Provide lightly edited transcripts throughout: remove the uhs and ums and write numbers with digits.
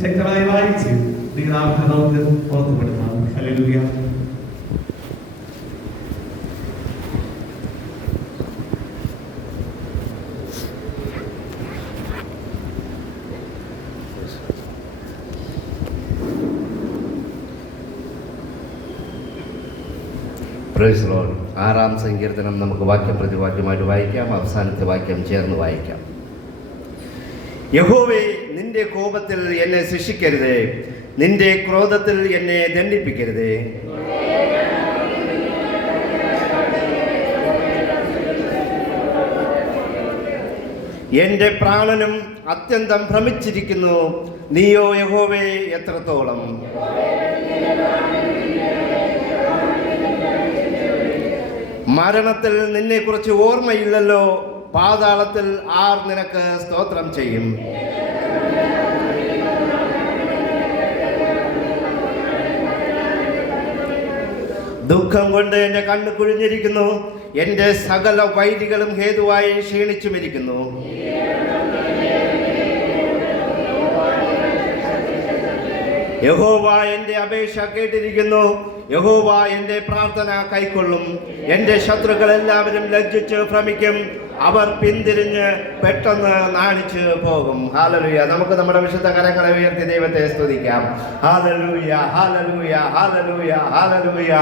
ശക്തമായി വായിച്ച് നിങ്ങൾ നമുക്ക് ഓർമ്മപ്പെടുത്താം. ഹല്ലേലൂയ. Praise lord. 6-ാം സങ്കീർത്തനം നമുക്ക് വാക്യം പ്രതിവാക്യമായിട്ട് വായിക്കാം. അവസാനത്തെ വാക്യം ചേർന്ന് വായിക്കാം. യഹോവേ, നിന്റെ കോപത്തിൽ എന്നെ ശിക്ഷിക്കരുതേ, നിന്റെ ക്രോധത്തിൽ എന്നെ ദണ്ഡിപ്പിക്കരുതേ. എൻ്റെ പ്രാണനും അത്യന്തം ഭ്രമിച്ചിരിക്കുന്നു, നീയോ യഹോവേ എത്രത്തോളം. മരണത്തിൽ നിന്നെക്കുറിച്ച് ഓർമ്മയില്ലല്ലോ, പാതാളത്തിൽ ആർ നിനക്ക് സ്തോത്രം ചെയ്യും. ദുഃഖം കൊണ്ട് എൻ്റെ കണ്ണ് കുഴിഞ്ഞിരിക്കുന്നു, എൻ്റെ സകല വൈരികളും ഹേതുവായി ക്ഷീണിച്ചുമിരിക്കുന്നു. യഹോവ എൻ്റെ അപേക്ഷ കേട്ടിരിക്കുന്നു, യഹോവ എൻ്റെ പ്രാർത്ഥന കൈക്കൊള്ളും. എൻ്റെ ശത്രുക്കൾ എല്ലാവരും ലജ്ജിച്ച് ഭ്രമിക്കും, അവർ പിന്തിരിഞ്ഞ് പെട്ടെന്ന് നാണിച്ച് പോകും. ഹല്ലേലൂയ. നമുക്ക് നമ്മുടെ വിശുദ്ധ കരങ്ങളെ ഉയർത്തി ദൈവത്തെ സ്തുതിക്കാം. Hallelujah, hallelujah, hallelujah, hallelujah.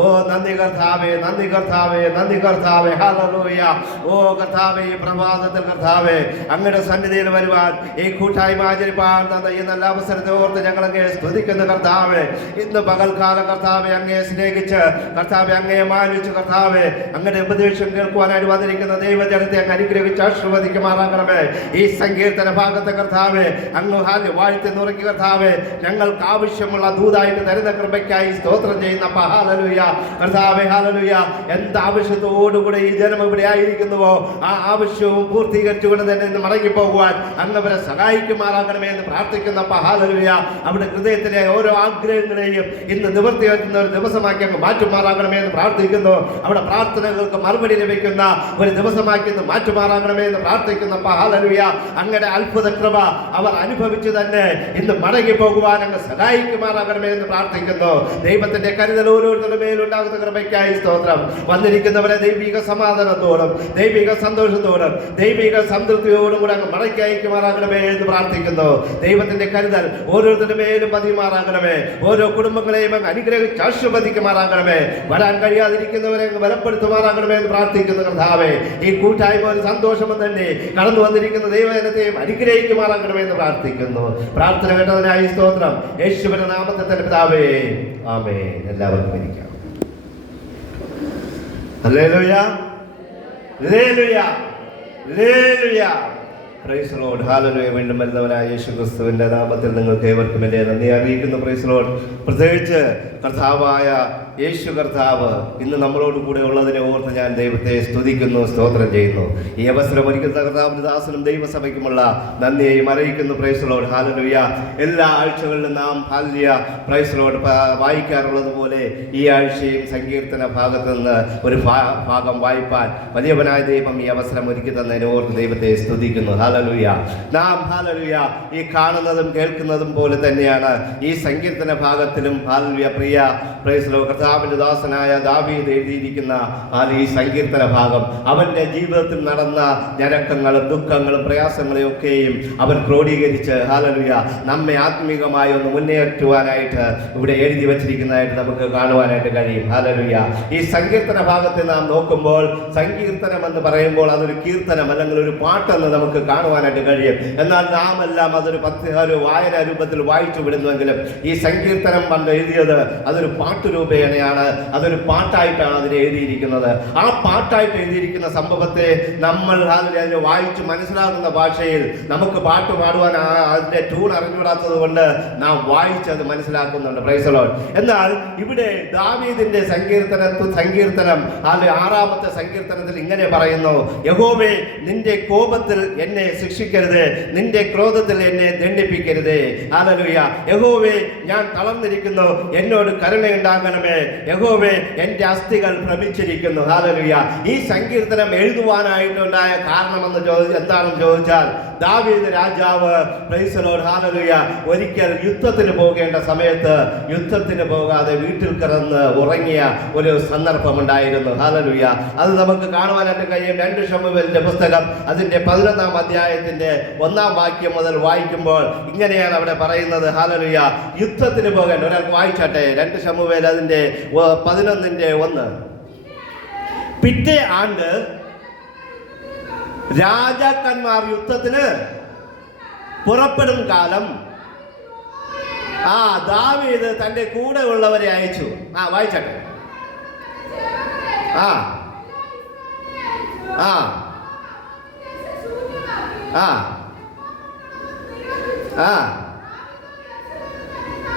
ഓ നന്ദി കർത്താവേ, നന്ദി കർത്താവേ, നന്ദി കർത്താവേ. ഹല്ലേലൂയ. ഓ കർത്താവേ, ഈ പ്രഭാതത്തിൽ കർത്താവേ അങ്ങയുടെ സന്നിധിയിൽ വരുവാൻ, ഈ കൂട്ടായ്മ ആചരിപ്പാൻ തന്ന ഈ നല്ല അവസരത്തെ ഓർത്ത് ഞങ്ങളങ്ങേ സ്തുതിക്കുന്ന കർത്താവേ. ഇന്ന് പകൽക്കാലം കർത്താവെ അങ്ങയെ സ്നേഹിച്ച് കർത്താവെ അങ്ങയെ മാനിച്ച് കർത്താവെ അങ്ങയുടെ ഉപദേശം കേൾക്കുവാനായിട്ട് വന്നിരിക്കുന്ന ദൈവജനത്തെ അങ്ങ് അനുഗ്രഹിച്ച് ആശീർവദിക്കുമാറാകണമേ. ഈ സങ്കീർത്തന ഭാഗത്തെ കർത്താവെ അങ്ങ് വാഴ്ത്തി നുറുക്കി കർത്താവെ ഞങ്ങൾക്ക് ആവശ്യമുള്ള ദൂതായിട്ട് തരുന്ന കൃപയ്ക്കായി സ്തോത്രം ചെയ്യുന്ന ഹല്ലേലൂയ. കർത്താവെ ഹല്ലേലൂയ. എന്ത് ആവശ്യത്തോടുകൂടെ ഈ ജനം ഇവിടെ ആയിരിക്കുന്നുവോ ആ ആവശ്യവും പൂർത്തീകരിച്ചുകൊണ്ട് തന്നെ ഇന്ന് മടങ്ങിപ്പോകുവാൻ അങ്ങ് അവരെ സഹായിക്കുമാറാകണമേ എന്ന് പ്രാർത്ഥിക്കുന്ന ഹല്ലേലൂയ. അവിടെ ഹൃദയത്തിലെ ഓരോ ആഗ്രഹങ്ങളെയും ഇന്ന് നിവർത്തി വരുന്ന ഒരു ദിവസമാക്കി അങ്ങ് മാറ്റുമാറാകണമേ എന്ന് പ്രാർത്ഥിക്കുന്നു. അവിടെ പ്രാർത്ഥനകൾക്ക് മറുപടി ലഭിക്കുന്ന ഒരു ദിവസമാക്കി ഇന്ന് മാറ്റുമാറാകണമേ എന്ന് പ്രാർത്ഥിക്കുന്ന ഹല്ലേലൂയ. അങ്ങയുടെ അത്ഭുത കൃപ അവർ അനുഭവിച്ചു തന്നെ ഇന്ന് മടങ്ങി പോകുവാൻ അങ്ങ് സഹായിക്കുമാറാകണമേ എന്ന് പ്രാർത്ഥിക്കുന്നു. ദൈവത്തിന്റെ കരുതൽ ഓരോരുത്തരുടെ മേലുണ്ടാകുന്ന കൃപയ്ക്കായി സ്തോത്രം. വന്നിരിക്കുന്നവരെ ദൈവിക സമാധാനത്തോടും ദൈവിക സന്തോഷത്തോടും ദൈവിക സംതൃപ്തിയോടും കൂടെ അങ്ങ് മടക്കി അയക്കുമാറാകണമേ എന്ന് പ്രാർത്ഥിക്കുന്നു. ദൈവത്തിന്റെ കരുതൽ ഓരോരുത്തരുടെ മേലും പതിയുമാറാകണമേ. ഓരോ കുടുംബങ്ങളെയും അങ്ങ് അനുഗ്രഹിച്ച് ആശീർവദിക്കുമാറാകണമേ. വരാൻ കഴിയാതിരിക്കുന്നവരെ അങ്ങ് ബലപ്പെടുത്തുമാറാകണമേ എന്ന് പ്രാർത്ഥിക്കുന്നു കർത്താവേ. ഈ കൂട്ടായ്മ ഒരു സന്തോഷം തന്നെ കടന്നു വന്നിരിക്കുന്ന ദൈവജനത്തെയും അനുഗ്രഹിക്കുമാറാകണമേ എന്ന് പ്രാർത്ഥിക്കുന്നു. പ്രാർത്ഥന കേട്ടതിനായി സ്തോത്രം. യേശുവിന്റെ നാമത്തിൽ തന്നെ പിതാവേ, ആമേൻ. എല്ലാവർക്കും ഇരിക്കാം. ഹല്ലേലൂയ, ഹല്ലേലൂയ, ഹല്ലേലൂയ. Praise lord. ഹല്ലേലൂയ. വീണ്ടും വരുന്നവനായ യേശുക്രിസ്തുവിന്റെ നാമത്തിൽ നിങ്ങൾക്ക് ഏവർക്കും എൻ്റെ നന്ദി അറിയിക്കുന്നു. Praise lord. പ്രത്യേകിച്ച് കർത്താവായ യേശു കർത്താവ് ഇന്ന് നമ്മളോട് കൂടെ ഉള്ളതിനെ ഓർത്ത് ഞാൻ ദൈവത്തെ സ്തുതിക്കുന്നു, സ്തോത്രം ചെയ്യുന്നു. ഈ അവസരം ഒരുക്കുന്ന കർത്താവിന്റെ ദാസനും ദൈവസഭയ്ക്കുമുള്ള നന്ദിയെയും അറിയിക്കുന്നു. Praise lord. ഹല്ലേലൂയ. എല്ലാ ആഴ്ചകളിലും നാം ഹല്ലേലൂയ പ്രൈസ് ലോർഡ് വായിക്കാറുള്ളത് പോലെ ഈ ആഴ്ചയും സങ്കീർത്തന ഭാഗത്ത് നിന്ന് ഒരു ഭാഗം വായിപ്പാൻ വലിയവനായ ദൈവം ഈ അവസരം ഒരുക്കി തന്നതിനെ ഓർത്ത് ദൈവത്തെ സ്തുതിക്കുന്നു. ഹല്ലേലൂയ. നാം ഹല്ലേലൂയ ഈ കാണുന്നതും കേൾക്കുന്നതും പോലെ തന്നെയാണ് ഈ സങ്കീർത്തന ഭാഗത്തിലും ഹല്ലേലൂയ പ്രിയ പ്രൈസ് ലോർഡ് കർത്താവിന്റെ ദാസനായ ദാവീദ് എഴുതിയിരിക്കുന്ന ഈ സങ്കീർത്തന ഭാഗം അവന്റെ ജീവിതത്തിൽ നടന്ന ഞരക്കങ്ങളും ദുഃഖങ്ങളും പ്രയാസങ്ങളെയും ഒക്കെയും അവൻ ക്രോഡീകരിച്ച് ഹല്ലേലൂയ നമ്മെ ആത്മീകമായി ഒന്ന് മുന്നേറ്റുവാനായിട്ട് ഇവിടെ എഴുതി വച്ചിരിക്കുന്നതായിട്ട് നമുക്ക് കാണുവാനായിട്ട് കഴിയും. ഹല്ലേലൂയ. ഈ സങ്കീർത്തന ഭാഗത്തെ നാം നോക്കുമ്പോൾ സങ്കീർത്തനം എന്ന് പറയുമ്പോൾ അതൊരു കീർത്തനം അല്ലെങ്കിൽ ഒരു പാട്ടെന്ന് നമുക്ക് കാണുവാനായിട്ട് കഴിയും. എന്നാൽ നാം എല്ലാം അതൊരു ഒരു വായന രൂപത്തിൽ വായിച്ചു വിടുന്നുവെങ്കിലും ഈ സങ്കീർത്തനം പണ്ട് എഴുതിയത് അതൊരു പാട്ട് രൂപേണയാണ്, അതൊരു പാട്ടായിട്ടാണ് അതിനെ എഴുതിയിരിക്കുന്നത്. ആ പാട്ടായിട്ട് എഴുതിയിരിക്കുന്ന സംഭവത്തെ നമ്മൾ അതിനെ വായിച്ച് മനസ്സിലാകുന്ന ഭാഷയിൽ നമുക്ക് പാട്ട് പാടുവാൻ അതിന്റെ ട്യൂൺ അറിഞ്ഞുകൂടാത്തത് കൊണ്ട് നാം വായിച്ചത് മനസ്സിലാക്കുന്നുണ്ട്. Praise the Lord. എന്നാൽ ഇവിടെ ദാവീദിന്റെ സങ്കീർത്തനം 6-ാമത്തെ സങ്കീർത്തനത്തിൽ ഇങ്ങനെ പറയുന്നു: യഹോവേ, നിന്റെ കോപത്തിൽ എന്നെ ശിക്ഷിക്കരുത്, നിന്റെ ക്രോധത്തിൽ എന്നെ ദണ്ഡിപ്പിക്കരുത്. ഹല്ലേലൂയ. യഹോവേ, ഞാൻ തളർന്നിരിക്കുന്നു, എന്നോട് കരുണയുണ്ടാകണമേ. യഹോവേ, എൻ്റെ അസ്ഥികൾ ഭ്രമിച്ചിരിക്കുന്നു. ഹല്ലേലൂയ. ഈ സങ്കീർത്തനം എഴുതുവാനായിട്ടുണ്ടായ കാരണമെന്ന് എന്താണെന്ന് ചോദിച്ചാൽ, ദാവീദ് രാജാവ്, പ്രൈസ് ദി ലോർഡ്, ഹല്ലേലൂയ, ഒരിക്കൽ യുദ്ധത്തിന് പോകേണ്ട സമയത്ത് യുദ്ധത്തിന് പോകാതെ വീട്ടിൽ കിടന്ന് ഉറങ്ങിയ ഒരു സന്ദർഭമുണ്ടായിരുന്നു. ഹല്ലേലൂയ. അത് നമുക്ക് കാണുവാനായിട്ട് കഴിയും. 2 ശമൂവേലിന്റെ പുസ്തകം അതിന്റെ 11-ാം അധ്യായത്തിന്റെ 1-ാം വാക്യം മുതൽ വായിക്കുമ്പോൾ ഇങ്ങനെയാണ് അവിടെ പറയുന്നത്. ഹല്ലേലൂയ. യുദ്ധത്തിന് പോകാൻ ഒരാൾക്ക് വായിച്ചാട്ടെ. 2 ശമൂവേൽ അതിന്റെ 11:1. പിറ്റേ ആണ്ട് രാജാക്കന്മാർ യുദ്ധത്തിന് പുറപ്പെടും കാലം ദാവീദ് തന്റെ കൂടെ ഉള്ളവരെ അയച്ചു. വായിച്ചാട്ടെ. ആ ആ ആ ആ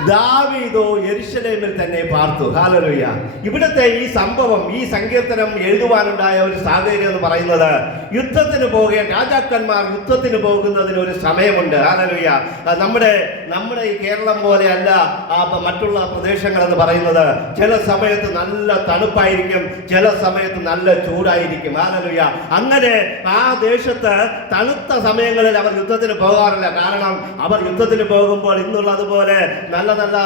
ദാവീദോ യെരൂശലേമിൽ തന്നെ പാർത്തു. ഹല്ലേലൂയ. ഇവിടുത്തെ ഈ സംഭവം, ഈ സങ്കീർത്തനം എഴുതുവാനുണ്ടായ ഒരു സാഹചര്യം എന്ന് പറയുന്നത്, യുദ്ധത്തിന് പോകേണ്ട രാജാക്കന്മാർ യുദ്ധത്തിന് പോകുന്നതിന് ഒരു സമയമുണ്ട്. ഹല്ലേലൂയ. നമ്മുടെ ഈ കേരളം പോലെ അല്ല മറ്റുള്ള പ്രദേശങ്ങൾ എന്ന് പറയുന്നത്. ചില സമയത്ത് നല്ല തണുപ്പായിരിക്കും, ചില സമയത്ത് നല്ല ചൂടായിരിക്കും. ഹല്ലേലൂയ. അങ്ങനെ ആ ദേശത്ത് തണുത്ത സമയങ്ങളിൽ അവർ യുദ്ധത്തിന് പോകാറില്ല. കാരണം അവർ യുദ്ധത്തിന് പോകുമ്പോൾ ഇന്നുള്ളതുപോലെ നല്ല നല്ല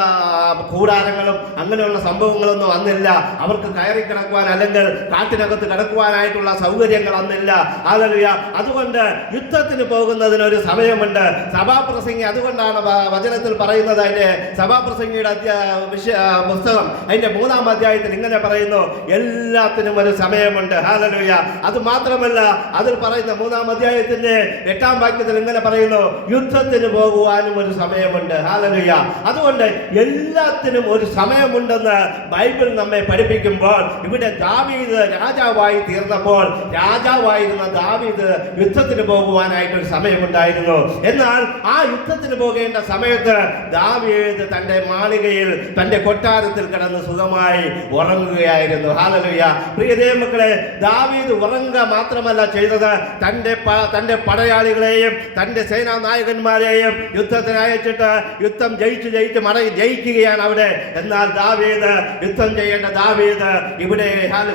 കൂടാരങ്ങളും അങ്ങനെയുള്ള സംഭവങ്ങളൊന്നും അന്നില്ല. അവർക്ക് കയറി കിടക്കുവാൻ അല്ലെങ്കിൽ കാട്ടിനകത്ത് കിടക്കുവാനായിട്ടുള്ള സൗകര്യങ്ങൾ അന്നില്ല. ഹല്ലേലൂയ. അതുകൊണ്ട് യുദ്ധത്തിന് പോകുന്നതിന് ഒരു സമയമുണ്ട്. സഭാപ്രസംഗി അതുകൊണ്ടാണ് വചനത്തിൽ പറയുന്നത്, അതിന്റെ സഭാപ്രസംഗിയുടെ പുസ്തകം അതിന്റെ 3-ാം അധ്യായത്തിൽ ഇങ്ങനെ പറയുന്നു, എല്ലാത്തിനും ഒരു സമയമുണ്ട്. ഹല്ലേലൂയ. അത് മാത്രമല്ല, അതിൽ പറയുന്ന 3-ാം അധ്യായത്തിന്റെ 8-ാം വാക്യത്തിൽ ഇങ്ങനെ പറയുന്നു, യുദ്ധത്തിന് പോകുവാനും ഒരു സമയമുണ്ട്. ഹല്ലേലൂയ. അതുകൊണ്ട് എല്ലാത്തിനും ഒരു സമയമുണ്ടെന്ന് ബൈബിൾ നമ്മെ പഠിപ്പിക്കുമ്പോൾ, ഇവിടെ ദാവീദ് രാജാവായി തീർന്നപ്പോൾ രാജാവായിരുന്ന ദാവീദ് യുദ്ധത്തിന് പോകുവാനായിട്ടൊരു സമയമുണ്ടായിരുന്നു. എന്നാൽ ആ യുദ്ധത്തിന് പോകേണ്ട സമയത്ത് ദാവീദ് തന്റെ മാളികയിൽ, തന്റെ കൊട്ടാരത്തിൽ കിടന്ന് സുഖമായി ഉറങ്ങുകയായിരുന്നു. ഹല്ലേലൂയ. പ്രിയ ദൈവമക്കളെ, ദാവീദ് ഉറങ്ങുക മാത്രമല്ല ചെയ്തത്, തന്റെ പടയാളികളെയും തന്റെ സേനാ നായകന്മാരെയും യുദ്ധത്തിന് അയച്ചിട്ട് യുദ്ധം ജയിക്കുകയാണ് അവിടെ. എന്നാൽ ദാവീദ്, യുദ്ധം ചെയ്യേണ്ട ദാവീദ് ഇവിടെ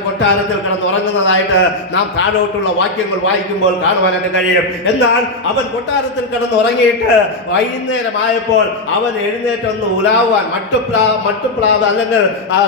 കൊട്ടാരത്തിൽ കിടന്ന് ഉറങ്ങുന്നതായിട്ട് നാം താഴോട്ടുള്ള വാക്യങ്ങൾ വായിക്കുമ്പോൾ കാണുവാനായിട്ട് കഴിയും. എന്നാൽ അവൻ കൊട്ടാരത്തിൽ കിടന്ന് ഉറങ്ങിയിട്ട് വൈകുന്നേരമായപ്പോൾ അവൻ എഴുന്നേറ്റൊന്ന് ഉലാവുവാൻ, മട്ടുപ്ലാവ് അല്ലെങ്കിൽ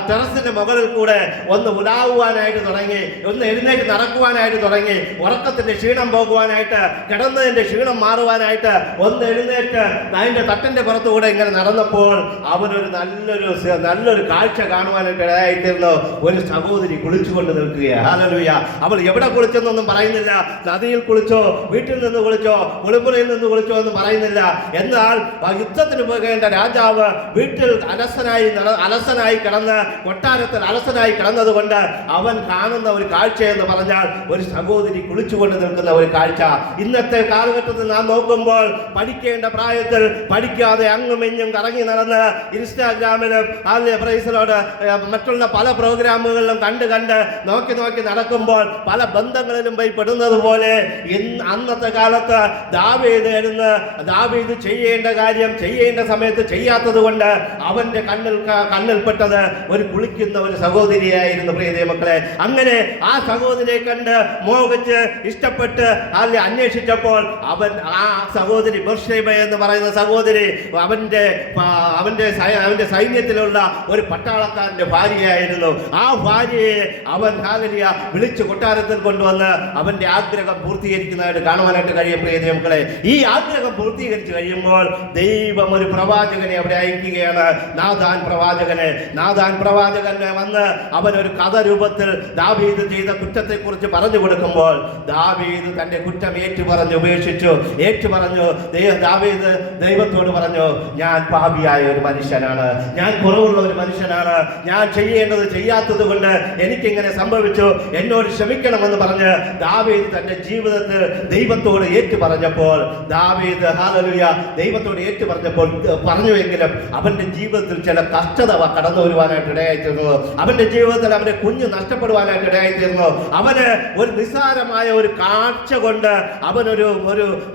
ടെറസിന്റെ മുകളിൽ കൂടെ ഒന്ന് ഉലാവുവാനായിട്ട് തുടങ്ങി, ഒന്ന് എഴുന്നേറ്റ് നടക്കുവാനായിട്ട് തുടങ്ങി. ഉറക്കത്തിന്റെ ക്ഷീണം പോകുവാനായിട്ട്, കിടന്നതിന്റെ ക്ഷീണം മാറുവാനായിട്ട് ഒന്ന് എഴുന്നേറ്റ് അതിന്റെ തട്ടന്റെ പുറത്തുകൂടെ ഇങ്ങനെ നടന്നപ്പോൾ അവനൊരു നല്ലൊരു കാഴ്ച കാണുവാനായിട്ട് ഇടയായിത്തീർന്നു. ഒരു സഹോദരി കുളിച്ചുകൊണ്ട് നിൽക്കുകയാണ്. ഹല്ലേലൂയ. അവൾ എവിടെ കുളിച്ചെന്നൊന്നും പറയുന്നില്ല. നദിയിൽ കുളിച്ചോ, വീട്ടിൽ നിന്ന് കുളിച്ചോ, കുളിമുറിയിൽ നിന്ന് കുളിച്ചോ എന്ന് പറയുന്നില്ല. എന്നാൽ യുദ്ധത്തിന് പോകേണ്ട രാജാവ് വീട്ടിൽ അലസനായി കിടന്ന്, കൊട്ടാരത്തിൽ അലസനായി കിടന്നത് കൊണ്ട് അവൻ കാണുന്ന ഒരു കാഴ്ച എന്ന് പറഞ്ഞാൽ ഒരു സഹോദരി കുളിച്ചുകൊണ്ട് നിൽക്കുന്ന ഒരു കാഴ്ച. ഇന്നത്തെ കാലഘട്ടത്തിൽ നാം നോക്കുമ്പോൾ പഠിക്കേണ്ട പ്രായത്തിൽ പഠിക്കാതെ അങ്ങും ഇഞ്ഞും കറങ്ങി നടന്ന് ഇൻസ്റ്റാഗ്രാമിലും മറ്റുള്ള പല പ്രോഗ്രാമുകളിലും കണ്ട് നോക്കി നടക്കുമ്പോൾ പല ബന്ധങ്ങളിലും പോയി പെടുന്നത് പോലെ അന്നത്തെ കാലത്ത് ദാവീദ് ചെയ്യേണ്ട കാര്യം ചെയ്യേണ്ട സമയത്ത് ചെയ്യാത്തത് കൊണ്ട് അവന്റെ കണ്ണിൽപ്പെട്ടത് ഒരു കുളിക്കുന്ന ഒരു സഹോദരിയായിരുന്നു. പ്രിയ ദൈവമക്കളെ, അങ്ങനെ ആ സഹോദരിയെ കണ്ട് മോഹിച്ച് ഇഷ്ടപ്പെട്ട് അന്വേഷിച്ചപ്പോൾ ആ സഹോദരി ബർശേബ എന്ന് പറയുന്ന സഹോദരി അവന്റെ സൈന്യത്തിലുള്ള ഒരു പട്ടാളക്കാരന്റെ ഭാര്യയായിരുന്നു. ആ ഭാര്യയെ അവൻ വിളിച്ചു കൊട്ടാരത്തിൽ കൊണ്ടുവന്ന് അവന്റെ ആഗ്രഹം പൂർത്തീകരിക്കുന്നതായിട്ട് കാണുവാനായിട്ട് കഴിയും. പ്രിയ ദൈവമക്കളെ, ഈ ആഗ്രഹം പൂർത്തീകരിച്ചു കഴിയുമ്പോൾ ദൈവം ഒരു പ്രവാചകനെ അവിടെ അയക്കുകയാണ്. നാഥാൻ പ്രവാചകനെ വന്ന് അവൻ ഒരു കഥ രൂപത്തിൽ ദാവീദ് ചെയ്ത കുറ്റത്തെക്കുറിച്ച് പറഞ്ഞു കൊടുക്കുമ്പോൾ ദാവീദ് തന്റെ കുറ്റം ഏറ്റുപറഞ്ഞു ദാവീദ് ദൈവത്തോട് പറഞ്ഞു, ഞാൻ പാപിയായി ബലഹീനനായ ഒരു മനുഷ്യനാണ്, ഞാൻ കുറവുള്ള ഒരു മനുഷ്യനാണ്, ഞാൻ ചെയ്യേണ്ടത് ചെയ്യാത്തത് കൊണ്ട് എനിക്കിങ്ങനെ സംഭവിച്ചു, എന്നോട് ക്ഷമിക്കണമെന്ന് പറഞ്ഞ് ദാവീദ് തന്റെ ജീവിതത്തിൽ ദൈവത്തോട് ഏറ്റു പറഞ്ഞപ്പോൾ, ദാവീദ് ഹല്ലേലൂയ ദൈവത്തോട് ഏറ്റു പറഞ്ഞുവെങ്കിലും അവന്റെ ജീവിതത്തിൽ ചില കഷ്ടത കടന്നു വരുവാനായിട്ട് ഇടയായിത്തീർന്നു. അവന്റെ ജീവിതത്തിൽ അവന്റെ കുഞ്ഞ് നഷ്ടപ്പെടുവാനായിട്ട് ഇടയായിത്തീർന്നു. അവന് ഒരു നിസ്സാരമായ ഒരു കാഴ്ച കൊണ്ട് അവനൊരു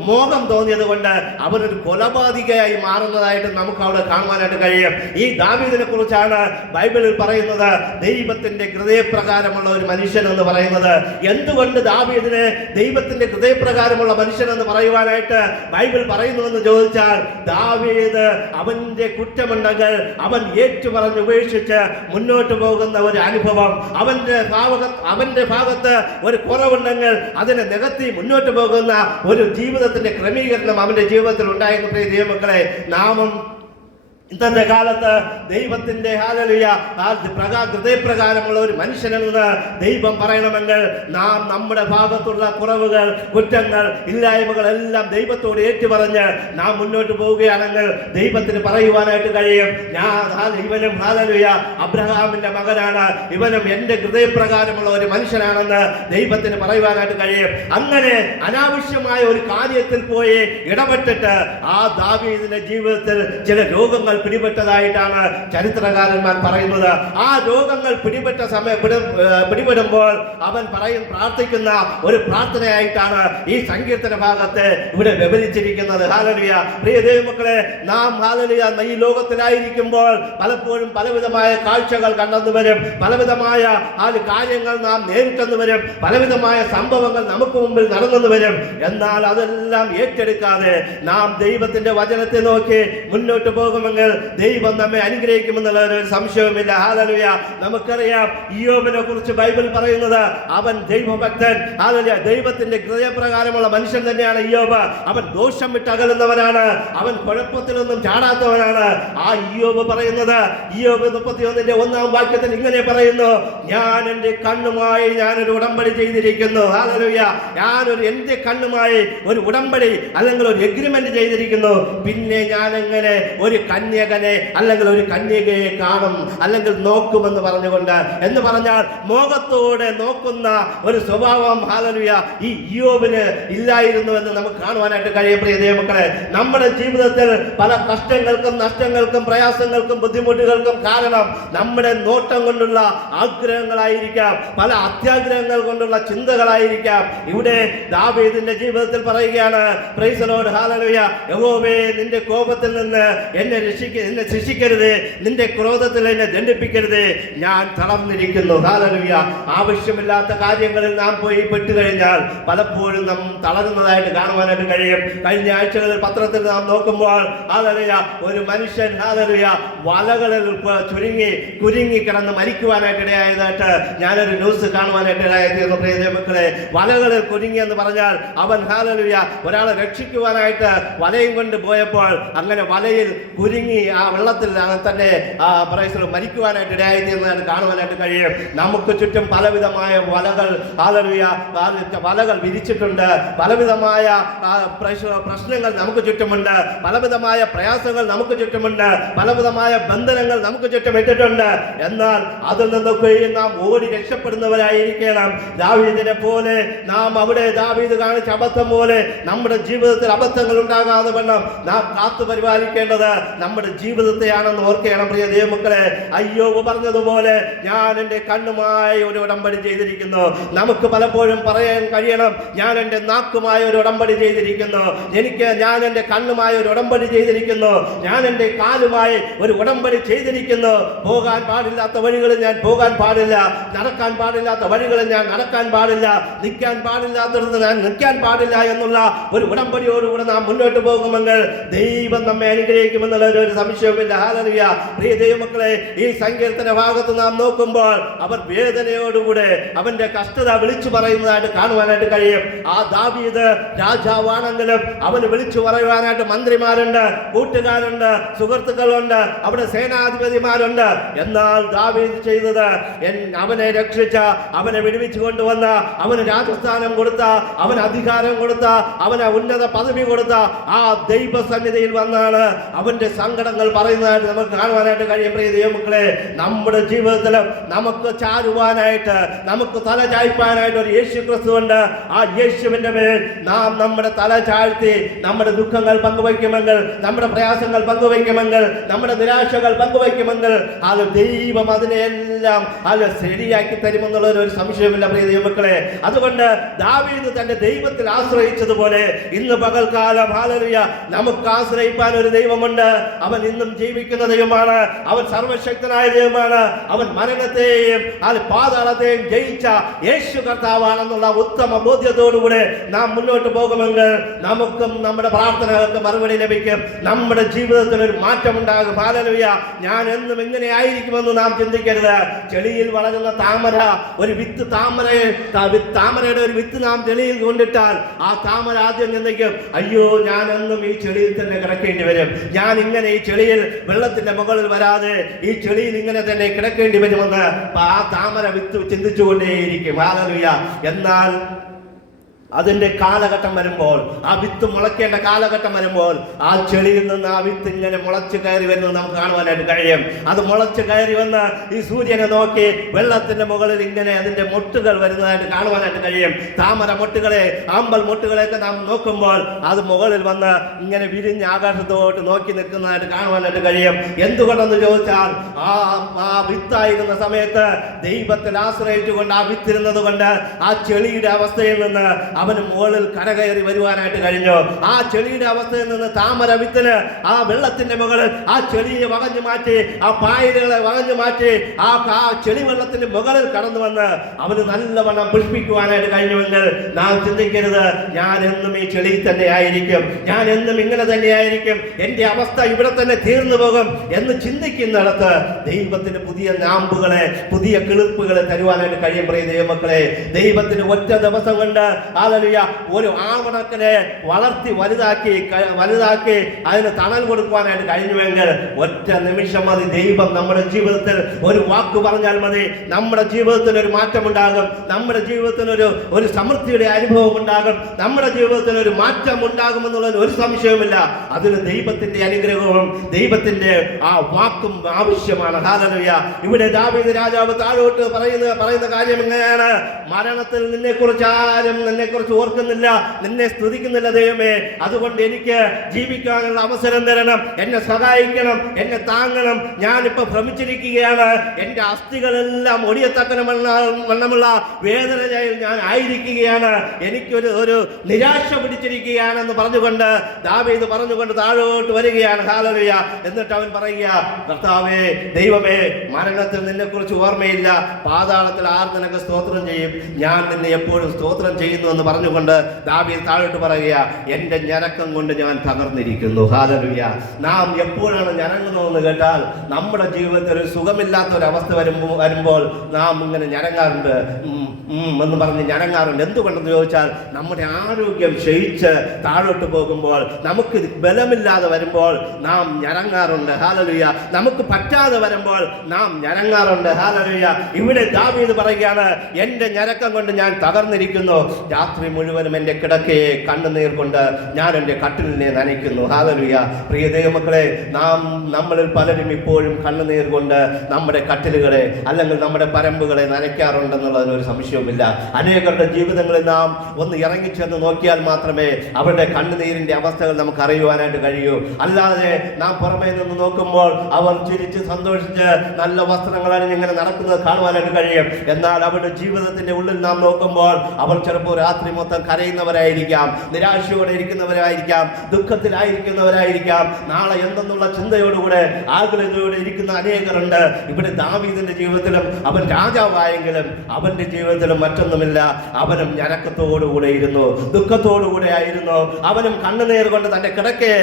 മോഹം തോന്നിയത് കൊണ്ട് അവനൊരു കൊലപാതകയായി മാറുന്നതായിട്ട് നമുക്ക് അവിടെ കാണുവാനായിട്ട് കഴിയും. ഈ ദാവീദിനെ കുറിച്ചാണ് ബൈബിളിൽ പറയുന്നത് ദൈവത്തിന്റെ ഹൃദയപ്രകാരമുള്ള ഒരു മനുഷ്യൻ എന്ന് പറയുന്നത്. എന്തുകൊണ്ട് ദാവീദിനെ ദൈവത്തിന്റെ ഹൃദയപ്രകാരമുള്ള മനുഷ്യൻ എന്ന് പറയുവാനായിട്ട് ബൈബിൾ പറയുന്നുവെന്ന് ചോദിച്ചാൽ, ദാവീദ് അവന്റെ കുറ്റമുണ്ടെങ്കിൽ അവൻ ഏറ്റുപറഞ്ഞ് ഉപേക്ഷിച്ച് മുന്നോട്ട് പോകുന്ന ഒരു അനുഭവം, അവന്റെ ഭാഗത്ത് ഒരു കുറവുണ്ടെങ്കിൽ അതിനെ നികത്തി മുന്നോട്ട് പോകുന്ന ഒരു ജീവിതത്തിന്റെ ക്രമീകരണം അവന്റെ ജീവിതത്തിൽ ഉണ്ടായിരുന്നു. ദൈവമക്കളെ, നാമും ഇന്നത്തെ കാലത്ത് ദൈവത്തിന്റെ ഹല്ലേലൂയ ഹൃദയപ്രകാരമുള്ള ഒരു മനുഷ്യനെന്ന് ദൈവം പറയണമെങ്കിൽ നാം നമ്മുടെ ഭാഗത്തുള്ള കുറവുകൾ, കുറ്റങ്ങൾ, ഇല്ലായ്മകൾ എല്ലാം ദൈവത്തോട് ഏറ്റുപറഞ്ഞ് നാം മുന്നോട്ട് പോവുകയാണെങ്കിൽ ദൈവത്തിന് പറയുവാനായിട്ട് കഴിയും, ഇവനും ഹല്ലേലൂയ അബ്രഹാമിന്റെ മകനാണ്, ഇവനും എന്റെ ഹൃദയപ്രകാരമുള്ള ഒരു മനുഷ്യനാണെന്ന് ദൈവത്തിന് പറയുവാനായിട്ട് കഴിയും. അങ്ങനെ അനാവശ്യമായ ഒരു കാര്യത്തിൽ പോയി ഇടപെട്ടിട്ട് ആ ദാവീദിന്റെ ജീവിതത്തിൽ ചില രോഗങ്ങൾ പിടിപെട്ടതായിട്ടാണ് ചരിത്രകാരന്മാർ പറയുന്നത്. ആ രോഗങ്ങൾ പിടിപെടുമ്പോൾ അവൻ പ്രാർത്ഥിക്കുന്ന ഒരു പ്രാർത്ഥനയായിട്ടാണ് ഈ സങ്കീർത്തന ഭാഗത്ത് ഇവിടെ വിവരിച്ചിരിക്കുന്നത്. ഹല്ലേലൂയ. പ്രിയ ദൈവമക്കളെ, നാം ഹല്ലേലൂയ ഈ ലോകത്തിലായിരിക്കുമ്പോൾ പലപ്പോഴും പലവിധമായ കാഴ്ചകൾ കണ്ടെന്നു വരും, പലവിധമായ കാര്യങ്ങൾ നാം നേരിട്ടെന്ന് വരും, പലവിധമായ സംഭവങ്ങൾ നമുക്ക് മുമ്പിൽ നടന്നെന്ന് വരും. എന്നാൽ അതെല്ലാം ഏറ്റെടുക്കാതെ നാം ദൈവത്തിന്റെ വചനത്തെ നോക്കി മുന്നോട്ട് പോകുമെങ്കിൽ ദൈവം നമ്മെ അനുഗ്രഹിക്കുമെന്നുള്ള ഒരു സംശയവുമില്ല. ഹല്ലേലൂയ. നമുക്കറിയാം ഇയ്യോബിനെ കുറിച്ച് ബൈബിൾ പറയുന്നത് അവൻ ദൈവഭക്തൻ, ഹല്ലേലൂയ ദൈവത്തിന്റെ ഹൃദയപ്രകാരമുള്ള മനുഷ്യൻ തന്നെയാണ് ഇയ്യോബ്. അവൻ ദോഷം വിട്ടകലുന്നവനാണ്, അവൻ കുഴപ്പത്തിലൊന്നും ചാടാത്തവനാണ്. ആ ഇയ്യോബ് പറയുന്നത് ഇയ്യോബ് 31:1 ഇങ്ങനെ പറയുന്നു, ഞാൻ എന്റെ കണ്ണുമായി ഞാനൊരു ഉടമ്പടി ചെയ്തിരിക്കുന്നു. ഹല്ലേലൂയ. എന്റെ കണ്ണുമായി ഒരു ഉടമ്പടി അല്ലെങ്കിൽ ഒരു എഗ്രിമെന്റ് ചെയ്തിരിക്കുന്നു. പിന്നെ ഞാൻ എങ്ങനെ ഒരു കന്യകനെ അല്ലെങ്കിൽ ഒരു കന്യകയെ കാണും അല്ലെങ്കിൽ നോക്കുമെന്ന് പറഞ്ഞുകൊണ്ട്, എന്ന് പറഞ്ഞാൽ മോഹത്തോടെ നോക്കുന്ന ഒരു സ്വഭാവം ഹല്ലേലൂയ ഈ ഇയ്യോബിന് ഇല്ലായിരുന്നു എന്ന് നമുക്ക് കാണുവാനായിട്ട് കഴിയും. പ്രിയ ദൈവമക്കളെ, നമ്മുടെ ജീവിതത്തിൽ പല കഷ്ടങ്ങൾക്കും നഷ്ടങ്ങൾക്കും പ്രയാസങ്ങൾക്കും ബുദ്ധിമുട്ടുകൾക്കും കാരണം നമ്മുടെ നോട്ടം കൊണ്ടുള്ള ആഗ്രഹങ്ങളായിരിക്കാം, പല അത്യാഗ്രഹങ്ങൾ കൊണ്ടുള്ള ചിന്തകളായിരിക്കാം. ഇവിടെ ദാവീദിന്റെ ജീവിതത്തിൽ പറയുകയാണ്, പ്രൈസ് ദി ലോർഡ്, ഹല്ലേലൂയ, യഹോവേ നിന്റെ കോപത്തിൽ നിന്ന് എന്നെ ശിക്ഷിക്കരുത്, നിന്റെ ക്രോധത്തിൽ എന്നെ ദണ്ഡിപ്പിക്കരുത്, ഞാൻ തളർന്നിരിക്കുന്നു. ഹല്ലേലൂയ. ആവശ്യമില്ലാത്ത കാര്യങ്ങളിൽ നാം പോയി പെട്ടുകഴിഞ്ഞാൽ പലപ്പോഴും നാം തളരുന്നതായിട്ട് കാണുവാനായിട്ട് കഴിയും. കഴിഞ്ഞ ആഴ്ചകളിൽ പത്രത്തിൽ നാം നോക്കുമ്പോൾ ഹല്ലേലൂയ ഒരു മനുഷ്യൻ ഹല്ലേലൂയ വലകളിൽ കുരുങ്ങി കിടന്ന് മരിക്കുവാനായിട്ട് ഇടയായതായിട്ട് ഞാനൊരു ന്യൂസ് കാണുവാനായിട്ട് ഇടയായിരുന്നു. പ്രിയ ദൈവമക്കളെ, വലകളിൽ കുരുങ്ങി എന്ന് പറഞ്ഞാൽ അവൻ ഹല്ലേലൂയ ഒരാളെ രക്ഷിക്കുവാനായിട്ട് വലയും കൊണ്ട് പോയപ്പോൾ അങ്ങനെ വലയിൽ കുരുങ്ങി ആ വെള്ളത്തിൽ തന്നെ മരിക്കുവാനായിട്ട് ഇടയായിത്തീർന്നതാണ് കാണുവാനായിട്ട് കഴിയും. നമുക്ക് ചുറ്റും പലവിധമായ വലകൾ വിരിച്ചിട്ടുണ്ട്, പലവിധമായ പ്രശ്നങ്ങൾ നമുക്ക് ചുറ്റുമുണ്ട്, പലവിധമായ പ്രയാസങ്ങൾ നമുക്ക് ചുറ്റുമുണ്ട്, പലവിധമായ ബന്ധനങ്ങൾ നമുക്ക് ചുറ്റും ഇട്ടിട്ടുണ്ട്. എന്നാൽ അതിൽ നിന്നൊക്കെയും നാം ഓടി രക്ഷപ്പെടുന്നവരായിരിക്കണം. ദാവീദിനെ പോലെ നാം അവിടെ ദാവീദ് കാണിച്ച അബദ്ധം പോലെ നമ്മുടെ ജീവിതത്തിൽ അബദ്ധങ്ങൾ ഉണ്ടാകാതെ വണ്ണം നാം കാത്തു പരിപാലിക്കേണ്ടത് നമ്മുടെ ജീവിതത്തെയാണെന്ന് ഓർക്കണം. പ്രിയ ദൈവമക്കളെ, അയ്യോബ് പറഞ്ഞതുപോലെ ഞാൻ എൻ്റെ കണ്ണുമായി ഒരു ഉടമ്പടി ചെയ്തിരിക്കുന്നു. നമുക്ക് പലപ്പോഴും പറയാൻ കഴിയണം, ഞാൻ എൻ്റെ നാക്കുമായി ഒരു ഉടമ്പടി ചെയ്തിരിക്കുന്നു, ഞാൻ എൻ്റെ കണ്ണുമായി ഒരു ഉടമ്പടി ചെയ്തിരിക്കുന്നു, ഞാൻ എൻ്റെ കാലുമായി ഒരു ഉടമ്പടി ചെയ്തിരിക്കുന്നു. പോകാൻ പാടില്ലാത്ത വഴികളിൽ ഞാൻ പോകാൻ പാടില്ല, നടക്കാൻ പാടില്ലാത്ത വഴികളിൽ ഞാൻ നടക്കാൻ പാടില്ല, നിൽക്കാൻ പാടില്ലാത്തടത്ത് ഞാൻ നിൽക്കാൻ പാടില്ല എന്നുള്ള ഒരു ഉടമ്പടിയോടുകൂടെ നാം മുന്നോട്ട് പോകുമെങ്കിൽ ദൈവം നമ്മെ അനുഗ്രഹിക്കുമെന്നുള്ള ഒരു സംശയവുമില്ല. ഹല്ലേലൂയ. പ്രിയ ദൈവമക്കളെ, ഈ സങ്കീർത്തന ഭാഗത്ത് നാം നോക്കുമ്പോൾ അവർ വേദനയോടുകൂടെ അവന്റെ കഷ്ടത വിളിച്ചു പറയുന്നതായിട്ട് കാണുവാനായിട്ട് കഴിയും. ആ ദാവീദ് രാജാവാണെങ്കിലും അവന് വിളിച്ചു പറയുവാനായിട്ട് മന്ത്രിമാരുണ്ട്, കൂട്ടുകാരുണ്ട്, സുഹൃത്തുക്കളുണ്ട്, അവിടെ സേനാധിപതിമാരുണ്ട്. എന്നാൽ ദാവീദ് ചെയ്തത് അവനെ രക്ഷിച്ച, അവനെ വിടുവിച്ചു കൊണ്ടുവന്ന, അവന് രാജസ്ഥാനം കൊടുത്ത, അവന് അധികാരം കൊടുത്ത, അവന് ഉന്നത പദവി കൊടുത്ത ആ ദൈവസന്നിധിയിൽ വന്നാണ് അവന്റെ സങ്കടം സങ്കടങ്ങൾ പറയുന്നതായിട്ട് നമുക്ക് കാണുവാനായിട്ട് കഴിയും. പ്രിയ ദൈവമക്കളെ, നമ്മുടെ ജീവിതത്തിൽ നമുക്ക് ചാരുവാനായിട്ട്, നമുക്ക് തല ചായ്പാനായിട്ട് ഒരു യേശു ക്രിസ്തുവുണ്ട്. ആ യേശുവിന്റെ മേൽ നാം നമ്മുടെ തല ചാഴ്ത്തി നമ്മുടെ ദുഃഖങ്ങൾ പങ്കുവയ്ക്കുമെങ്കിൽ, നമ്മുടെ പ്രയാസങ്ങൾ പങ്കുവയ്ക്കുമെങ്കിൽ, നമ്മുടെ നിരാശകൾ പങ്കുവയ്ക്കുമെങ്കിൽ അത് ദൈവം അതിനെല്ലാം അത് ശരിയാക്കി തരുമെന്നുള്ള ഒരു സംശയമില്ല പ്രിയ ദൈവമക്കളെ. അതുകൊണ്ട് ദാവീദ് തന്റെ ദൈവത്തിൽ ആശ്രയിച്ചതുപോലെ ഇന്ന് പകൽക്കാലം ഹല്ലേലൂയ നമുക്ക് ആശ്രയിപ്പാൻ ഒരു ദൈവമുണ്ട്. അവൻ ഇന്നും ജീവിക്കുന്ന ദൈവമാണ്. അവൻ സർവശക്തനായ ദൈവമാണ്. അവൻ മരണത്തെയും പാതാളത്തെയും ജയിച്ച യേശു കർത്താവാണെന്നുള്ള ഉത്തമ ബോധ്യത്തോടുകൂടെ നാം മുന്നോട്ട് പോകുമെങ്കിൽ നമുക്കും നമ്മുടെ പ്രാർത്ഥനകൾക്ക് മറുപടി ലഭിക്കും. നമ്മുടെ ജീവിതത്തിൽ ഒരു മാറ്റം ഉണ്ടാകും. ഹല്ലേലൂയ. ഞാൻ എന്നും ഇങ്ങനെ ആയിരിക്കുമെന്ന് നാം ചിന്തിക്കരുത്. ചെളിയിൽ വളരുന്ന താമര, ഒരു വിത്ത് താമരയുടെ ഒരു വിത്ത് നാം ചെളിയിൽ കൊണ്ടിട്ടാൽ ആ താമര ആദ്യം ചിന്തിക്കും, അയ്യോ ഞാൻ എന്നും ഈ ചെളിയിൽ തന്നെ കിടക്കേണ്ടി വരും, ഞാൻ ഇങ്ങനെ ഈ ചെളിയിൽ വെള്ളത്തിന്റെ മുകളിൽ വരാതെ ഈ ചെളിയിൽ ഇങ്ങനെ തന്നെ കിടക്കേണ്ടി വരുമെന്ന് ആ താമര വിത്ത് ചിന്തിച്ചുകൊണ്ടേയിരിക്കും. ഹല്ലേലൂയ. എന്നാൽ അതിന്റെ കാലഘട്ടം വരുമ്പോൾ, ആ വിത്ത് മുളയ്ക്കേണ്ട കാലഘട്ടം വരുമ്പോൾ ആ ചെളിയിൽ നിന്ന് ആ വിത്ത് ഇങ്ങനെ മുളച്ച് കയറി വരുന്നത് നമുക്ക് കാണുവാനായിട്ട് കഴിയും. അത് മുളച്ച് കയറി വന്ന് ഈ സൂര്യനെ നോക്കി വെള്ളത്തിന്റെ മുകളിൽ ഇങ്ങനെ അതിന്റെ മൊട്ടുകൾ വരുന്നതായിട്ട് കാണുവാനായിട്ട് കഴിയും. താമര മൊട്ടുകളെ, ആമ്പൽ മൊട്ടുകളെയൊക്കെ നാം നോക്കുമ്പോൾ അത് മുകളിൽ വന്ന് ഇങ്ങനെ വിരിഞ്ഞ് ആകാശത്തോട്ട് നോക്കി നിൽക്കുന്നതായിട്ട് കാണുവാനായിട്ട് കഴിയും. എന്തുകൊണ്ടെന്ന് ചോദിച്ചാൽ ആ വിത്തായിരുന്ന സമയത്ത് ദൈവത്തിൽ ആശ്രയിച്ചുകൊണ്ട് ആ വിത്തിരുന്നത് കൊണ്ട് ആ ചെളിയുടെ അവസ്ഥയിൽ നിന്ന് അവന് മുകളിൽ കരകയറി വരുവാനായിട്ട് കഴിഞ്ഞു. ആ ചെളിയുടെ അവസ്ഥയിൽ നിന്ന് താമര വിത്തിന് ആ വെള്ളത്തിന്റെ മുകളിൽ ആ ചെളിയെ വകഞ്ഞു മാറ്റി, ആ പായലുകളെ വകഞ്ഞു മാറ്റി ആ ചെളി വെള്ളത്തിന്റെ മുകളിൽ കടന്നു വന്ന് അവന് നല്ലവണ്ണം പുഷ്പിക്കുവാനായിട്ട് കഴിഞ്ഞുവെങ്കിൽ നാം ചിന്തിക്കരുത്, ഞാൻ എന്നും ഈ ചെളിയിൽ തന്നെ ആയിരിക്കും, ഞാൻ എന്നും ഇങ്ങനെ തന്നെയായിരിക്കും, എന്റെ അവസ്ഥ ഇവിടെ തന്നെ തീർന്നു പോകും എന്ന് ചിന്തിക്കുന്നിടത്ത് ദൈവത്തിന് പുതിയ നാമ്പുകളെ, പുതിയ കിളിർപ്പുകളെ തരുവാനായിട്ട് കഴിയും. പ്രിയ ദൈവമക്കളെ, ദൈവത്തിന് ഒറ്റ ദിവസം കൊണ്ട് ഒരു ആവണക്കിനെ വളർത്തി വലുതാക്കി അതിന് തണൽ കൊടുക്കുവാനായിട്ട് കഴിഞ്ഞുവെങ്കിൽ ഒറ്റ നിമിഷം മതി. ദൈവം നമ്മുടെ ജീവിതത്തിൽ ഒരു വാക്ക് പറഞ്ഞാൽ മതി, നമ്മുടെ ജീവിതത്തിൽ ഒരു മാറ്റമുണ്ടാകും, നമ്മുടെ ജീവിതത്തിന് ഒരു സമൃദ്ധിയുടെ അനുഭവം ഉണ്ടാകും, നമ്മുടെ ജീവിതത്തിൽ ഒരു മാറ്റം ഉണ്ടാകുമെന്നുള്ളത് ഒരു സംശയവുമില്ല. അതിന് ദൈവത്തിന്റെ അനുഗ്രഹവും ദൈവത്തിന്റെ ആ വാക്കും ആവശ്യമാണ്. ഹല്ലേലൂയ. ഇവിടെ ദാവീദ് രാജാവ് താഴോട്ട് പറയുന്ന കാര്യം എങ്ങനെയാണ്? മരണത്തിൽ നിന്നെക്കുറിച്ച് ആരും നിന്നെക്കുറിച്ച് ഓർക്കുന്നില്ല, നിന്നെ സ്തുതിക്കുന്നില്ല ദൈവമേ, അതുകൊണ്ട് എനിക്ക് ജീവിക്കാനുള്ള അവസരം തരണം, എന്നെ സഹായിക്കണം, എന്നെ താങ്ങണം. ഞാനിപ്പോ ഭ്രമിച്ചിരിക്കുകയാണ്, എന്റെ അസ്ഥികളെല്ലാം ഒടിയത്തക്കനമുള്ള വേദനയിൽ ഞാൻ ആയിരിക്കുകയാണ്, എനിക്കൊരു നിരാശ പിടിച്ചിരിക്കുകയാണെന്ന് പറഞ്ഞുകൊണ്ട് ദാവീദ് താഴോട്ട് വരികയാണ്. ഹല്ലേലൂയ. എന്നിട്ട് അവൻ പറയുക, കർത്താവേ ദൈവമേ, മരണത്തിൽ നിന്നെക്കുറിച്ച് ഓർമ്മയില്ല, പാതാളത്തിൽ ആർ നിനക്ക് സ്തോത്രം ചെയ്യും, ഞാൻ നിന്നെ എപ്പോഴും സ്തോത്രം ചെയ്യുന്നു എന്ന് പറഞ്ഞുകൊണ്ട് ദാവീദ് താഴോട്ട് പറയുക, എന്റെ ഞരക്കം കൊണ്ട് ഞാൻ തകർന്നിരിക്കുന്നു. ഹല്ലേലൂയ. നാം എപ്പോഴാണ് ഞരങ്ങുന്നതെന്ന് കേട്ടാൽ നമ്മുടെ ജീവിതത്തിൽ ഒരു സുഖമില്ലാത്ത ഒരു അവസ്ഥ വരുമ്പോൾ നാം ഇങ്ങനെ ഞരങ്ങാറുണ്ട്, എന്ന് പറഞ്ഞ് ഞരങ്ങാറുണ്ട്. എന്തുകൊണ്ടെന്ന് ചോദിച്ചാൽ നമ്മുടെ ആരോഗ്യം ക്ഷയിച്ച് താഴോട്ട് പോകുമ്പോൾ, നമുക്ക് ബലമില്ലാതെ വരുമ്പോൾ നാം ഞരങ്ങാറുണ്ട്. ഹല്ലേലൂയ. നമുക്ക് പറ്റാതെ വരുമ്പോൾ നാം ഞരങ്ങാറുണ്ട്. ഹല്ലേലൂയ. ഇവിടെ ദാവീദ് പറയുകയാണ്, എന്റെ ഞരക്കം കൊണ്ട് ഞാൻ തകർന്നിരിക്കുന്നു, രാത്രി മുഴുവനും എന്റെ കിടക്കയെ കണ്ണുനീർ കൊണ്ട് ഞാൻ എന്റെ കട്ടിലിനെ നനയ്ക്കുന്നു. ഹല്ലേലൂയ. പ്രിയ ദൈവമക്കളെ, നമ്മളിൽ പലരും ഇപ്പോഴും കണ്ണുനീർ കൊണ്ട് നമ്മുടെ കട്ടിലുകളെ അല്ലെങ്കിൽ നമ്മുടെ പരമ്പുകളെ നനയ്ക്കാറുണ്ടെന്നുള്ളതിന് ഒരു സംശയവുമില്ല. അനേകരുടെ ജീവിതങ്ങളിൽ നാം ഒന്ന് ഇറങ്ങിച്ചെന്ന് നോക്കിയാൽ മാത്രമേ അവരുടെ കണ്ണുനീരിന്റെ അവസ്ഥകൾ നമുക്ക് അറിയുവാനായിട്ട് കഴിയൂ. അല്ലാതെ നാം പുറമേ നിന്ന് നോക്കുമ്പോൾ അവർ ചിരിച്ച് സന്തോഷിച്ച് നല്ല വസ്ത്രങ്ങൾ അണിഞ്ഞിങ്ങനെ നടക്കുന്നത് കാണുവാനായിട്ട് കഴിയും. എന്നാൽ അവരുടെ ജീവിതത്തിന്റെ ഉള്ളിൽ നാം നോക്കുമ്പോൾ അവർ ചിലപ്പോൾ രാത്രി മൊത്തം കരയുന്നവരായിരിക്കാം, നിരാശയോടെ ഇരിക്കുന്നവരായിരിക്കാം, ദുഃഖത്തിലായിരിക്കുന്നവരായിരിക്കാം, നാളെ എന്തെന്നുള്ള ചിന്തയോടുകൂടെ ആകുലതയോടെ ഇരിക്കുന്ന അനേകരുണ്ട്. ഇവിടെ ദാവീദിന്റെ ജീവിതത്തിലും അവൻ രാജാവായെങ്കിലും അവന്റെ ജീവിതത്തിലും മറ്റൊന്നുമില്ല, അവനും ഞരക്കത്തോടുകൂടെ ഇരുന്നു, ദുഃഖത്തോടുകൂടെ ആയിരുന്നു. അവനും കണ്ണുനീർ കൊണ്ട് തന്റെ കിടക്കയെ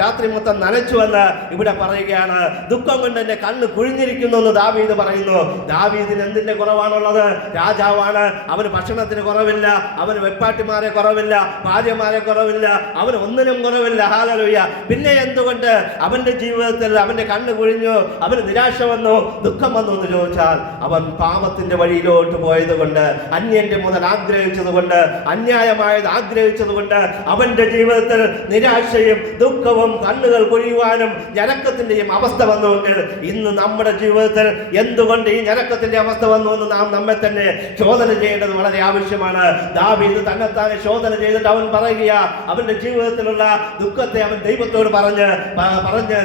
രാത്രി മൊത്തം നനച്ചുവെന്ന് ഇവിടെ പറയുകയാണ്. ദുഃഖം കൊണ്ട് എന്റെ കണ്ണ് കുഴിഞ്ഞിരിക്കുന്നു എന്ന് ദാവീദ് പറയുന്നു. ദാവീദിന് എന്തിന്റെ കുറവാണുള്ളത്? രാജാവാണ്, അവന് ഭക്ഷണത്തിന് കുറവില്ല, അവന് വെപ്പാട്ടിമാരെ കുറവില്ല, ഭാര്യമാരെ കുറവില്ല, അവന് ഒന്നിനും കുറവില്ല. ഹല്ലേലൂയ. പിന്നെ എന്തുകൊണ്ട് അവന്റെ ജീവിതത്തിൽ അവന്റെ കണ്ണ് കുഴിഞ്ഞു, അവന് നിരാശ വന്നു, ദുഃഖം വന്നു എന്ന് ചോദിച്ചാൽ അവൻ പാപത്തിന്റെ വഴിയിലോട്ട് പോയത് കൊണ്ട്, അന്യന്റെ മുതൽ ആഗ്രഹിച്ചത് കൊണ്ട്, അന്യായമായത് ആഗ്രഹിച്ചത് കൊണ്ട് അവന്റെ ജീവിതത്തിൽ നിരാശയും ദുഃഖവും കണ്ണുകൾ കുഴിയുവാനും ഞരക്കത്തിന്റെയും അവസ്ഥ വന്നുവെങ്കിൽ ഇന്ന് നമ്മുടെ ജീവിതത്തിൽ എന്തുകൊണ്ട് ഈ ഞരക്കത്തിന്റെ അവസ്ഥ വന്നു എന്ന് നാം നമ്മെ തന്നെ ശോധന ചെയ്യേണ്ടത് വളരെ ആവശ്യമാണ്. ദാവീദ് തന്നെത്താനെ ശോധന ചെയ്തിട്ട് അവൻ പറയുക, അവന്റെ ജീവിതത്തിലുള്ള ദുഃഖത്തെ അവൻ ദൈവത്തോട് പറഞ്ഞ്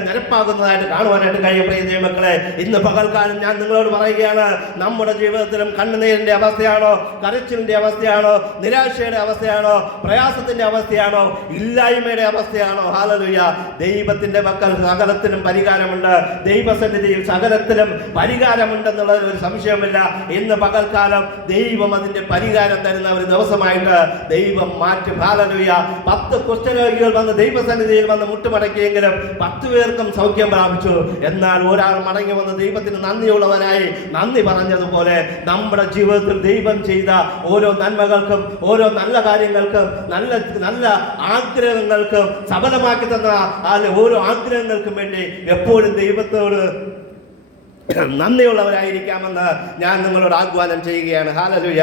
നിരപ്പാകുന്നതായിട്ട് കാണുവാനായിട്ട് കഴിയും. പ്രിയ ദൈവമക്കളെ, ഇന്ന് പകൽക്കാലം ഞാൻ നിങ്ങളോട് പറയുകയാണ്, നമ്മുടെ ജീവിതത്തിലും കണ്ണുനീരിന്റെ അവസ്ഥയാണോ, കരച്ചിലിന്റെ അവസ്ഥയാണോ, നിരാശയുടെ അവസ്ഥയാണോ, പ്രയാസത്തിന്റെ അവസ്ഥയാണോ, ഇല്ലായ്മയുടെ അവസ്ഥയാണോ? ഹല്ലേലൂയ. ദൈവത്തിന്റെ മക്കൾ സകലത്തിലും പരിഹാരമുണ്ട്, ദൈവസന്നിധിയിൽ സകലത്തിലും പരിഹാരമുണ്ടെന്നുള്ള ഒരു സംശയമില്ല. ഇന്ന് പകൽക്കാലം ദൈവം അതിന്റെ പരിഹാരം തരുന്ന ഒരു ദിവസമായിട്ട് ദൈവം മാറ്റും. ഹല്ലേലൂയ. 10 കുഷ്ഠരോഗികൾ വന്ന് ദൈവസന്നിധിയിൽ വന്ന് മുട്ടുമടക്കിയെങ്കിലും 10 പേർക്കും സൗഖ്യം പ്രാപിച്ചു. എന്നാൽ ഒരാൾ മടങ്ങി വന്ന് ദൈവത്തിന് നന്ദിയുള്ളവരായി നന്ദി പറഞ്ഞതുപോലെ നമ്മുടെ ജീവിതത്തിൽ ദൈവം ചെയ്ത ഓരോ നന്മകൾക്കും, ഓരോ നല്ല കാര്യങ്ങൾക്കും, നല്ല ആഗ്രഹങ്ങൾക്കും, സഫലമാക്കി തന്ന ഓരോ ആഗ്രഹങ്ങൾക്കും വേണ്ടി എപ്പോഴും ദൈവത്തോട് നന്ദിയുള്ളവരായിരിക്കാമെന്ന് ഞാൻ നിങ്ങളോട് ആഹ്വാനം ചെയ്യുകയാണ്. ഹല്ലേലൂയ.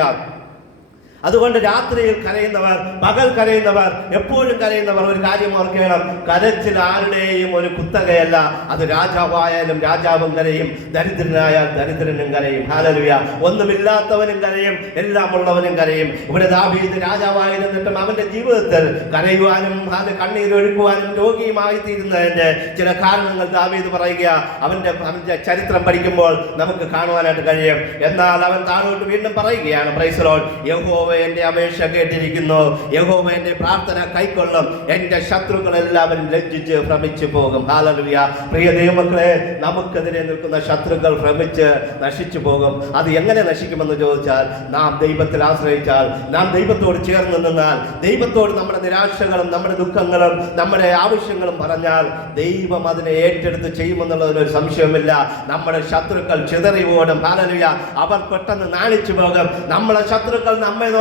അതുകൊണ്ട് രാത്രിയിൽ കരയുന്നവർ, പകൽ കരയുന്നവർ, എപ്പോഴും കരയുന്നവർ ഒരു കാര്യം ഓർക്കണം, കരച്ചിൽ ആരുടെയും ഒരു കുത്തകയല്ല. അത് രാജാവായാലും രാജാവും കരയും, ദരിദ്രനായാൽ ദരിദ്രനും കരയും. ഹല്ലേലൂയ. ഒന്നുമില്ലാത്തവനും കരയും, എല്ലാം ഉള്ളവനും കരയും. ഇവിടെ ദാവീദ് രാജാവായിരുന്നിട്ടും അവന്റെ ജീവിതത്തിൽ കരയുവാനും കണ്ണീരൊഴുക്കുവാനും രോഗിയുമായി തീരുന്നതിന്റെ ചില കാരണങ്ങൾ ദാവീദ് പറയുക. അവന്റെ ചരിത്രം പഠിക്കുമ്പോൾ നമുക്ക് കാണുവാനായിട്ട് കഴിയും. എന്നാൽ അവൻ താഴോട്ട് വീണ്ടും പറയുകയാണ്, പ്രൈസ് ദി ലോർഡ്, യഹോവ എന്റെ അപേക്ഷ കേട്ടിരിക്കുന്നു, യഹോവ എന്റെ പ്രാർത്ഥന കൈക്കൊള്ളും, എന്റെ ശത്രുക്കൾ എല്ലാവരും ലജ്ജിച്ച് ഭ്രമിച്ചു പോകും. ഹല്ലേലൂയ. പ്രിയ ദൈവമക്കളെ, നമുക്കെതിരെ നിൽക്കുന്ന ശത്രുക്കൾ ഭ്രമിച്ച് നശിച്ചു പോകും. അത് എങ്ങനെ നശിക്കുമെന്ന് ചോദിച്ചാൽ, നാം ദൈവത്തിൽ ആശ്രയിച്ചാൽ, നാം ദൈവത്തോട് ചേർന്ന് നിന്നാൽ, ദൈവത്തോട് നമ്മുടെ നിരാശകളും നമ്മുടെ ദുഃഖങ്ങളും നമ്മുടെ ആവശ്യങ്ങളും പറഞ്ഞാൽ ദൈവം അതിനെ ഏറ്റെടുത്ത് ചെയ്യുമെന്നുള്ളതിനൊരു സംശയമില്ല. നമ്മുടെ ശത്രുക്കൾ ചിതറി ഓടും. ഹല്ലേലൂയ. അവർ പെട്ടെന്ന് നാണിച്ചു പോകും. നമ്മളെ ശത്രുക്കൾ നമ്മെ നോക്കി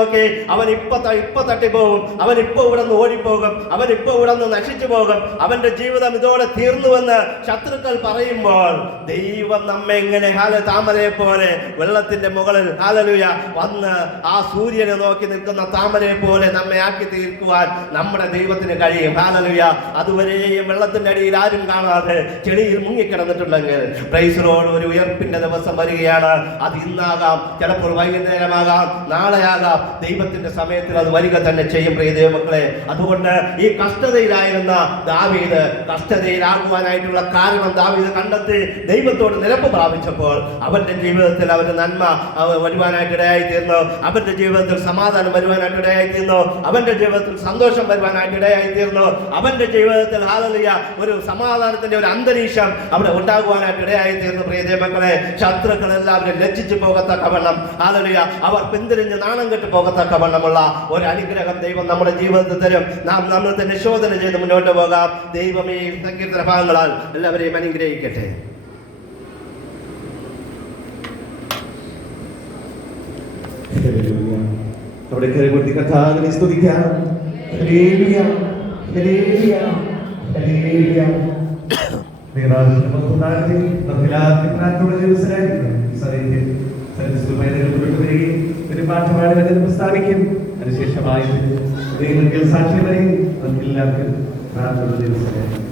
അവൻ ഇപ്പൊ തട്ടിപ്പോകും, അവൻ ഇപ്പൊ ഇവിടെ നിന്ന് ഓടിപ്പോകും, അവൻ ഇപ്പൊ ഇവിടെ നിന്ന് നശിച്ചു പോകും, അവന്റെ ജീവിതം ഇതോടെ തീർന്നുവെന്ന് ശത്രുക്കൾ പറയുമ്പോൾ ദൈവം നമ്മെ ഇങ്ങനെ താമരയെ പോലെ വെള്ളത്തിന്റെ മുകളിൽ ഹല്ലേലൂയ വന്ന് ആ സൂര്യനെ നോക്കി നിൽക്കുന്ന താമരയെ പോലെ നമ്മെ ആക്കി തീർക്കുവാൻ നമ്മുടെ ദൈവത്തിന് കഴിയും. ഹല്ലേലൂയ. അതുവരെയും വെള്ളത്തിന്റെ അടിയിൽ ആരും കാണാതെ ചെളിയിൽ മുങ്ങിക്കിടന്നിട്ടുണ്ടെങ്കിൽ പ്രൈസ് ദി ലോർഡ്, ഒരു ഉയർപ്പിന്റെ ദിവസം വരികയാണ്. അത് ഇന്നാകാം, ചിലപ്പോൾ വൈകുന്നേരമാകാം, നാളെയാകാം. ദൈവത്തിന്റെ സമയത്തിൽ അത് വരിക തന്നെ ചെയ്യും. പ്രിയ ദൈവമക്കളെ, അതുകൊണ്ട് ഈ കഷ്ടതയിലായിരുന്ന ദാവീദ് കഷ്ടതയിലാകുവാനായിട്ടുള്ള കാരണം ദാവീദ് കണ്ടെത്തി ദൈവത്തോട് നിരപ്പ് പ്രാപിച്ചപ്പോൾ അവന്റെ ജീവിതത്തിൽ അവന്റെ നന്മ വരുവാനായിട്ട് ഇടയായി തീർന്നു, അവന്റെ ജീവിതത്തിൽ സമാധാനം വരുവാനായിട്ട് ഇടയായി തീർന്നു, അവന്റെ ജീവിതത്തിൽ സന്തോഷം വരുവാനായിട്ട് ഇടയായി തീർന്നു, അവന്റെ ജീവിതത്തിൽ ഹല്ലേലൂയ ഒരു സമാധാനത്തിന്റെ ഒരു അന്തരീക്ഷം അവിടെ ഉണ്ടാകുവാനായിട്ട് ഇടയായി തീർന്നു. പ്രിയ ദൈവമക്കളെ, ശത്രുക്കൾ എല്ലാവരും ലജ്ജിച്ചു പോകത്തക്കവണ്ണം ഹല്ലേലൂയ അവർ പിന്തിരിഞ്ഞ് നാണം കെട്ട് പോകത്തക്കവണ്ണമുള്ള ഒരു അനുഗ്രഹം ദൈവം നമ്മുടെ ജീവിതത്തിൽ തരും. നാം നമ്മൾ തന്നെ ശോധന ചെയ്ത് മുന്നോട്ട് പോകാം. ദൈവം ഈ സങ്കീർത്തന ഭാഗങ്ങളാൽ എല്ലാവരെയും അനുഗ്രഹിക്കട്ടെ. അവിടെ കരകൊട്ടി കർത്താവിനെ സ്തുതിക്കാം. Hallelujah, hallelujah, hallelujah. ഒരു പാഠപാഠം പ്രസ്താവിക്കും. അതിനുശേഷമായി സാക്ഷ്യം വരെയും നമുക്കെല്ലാവർക്കും പ്രാർത്ഥന ദിവസം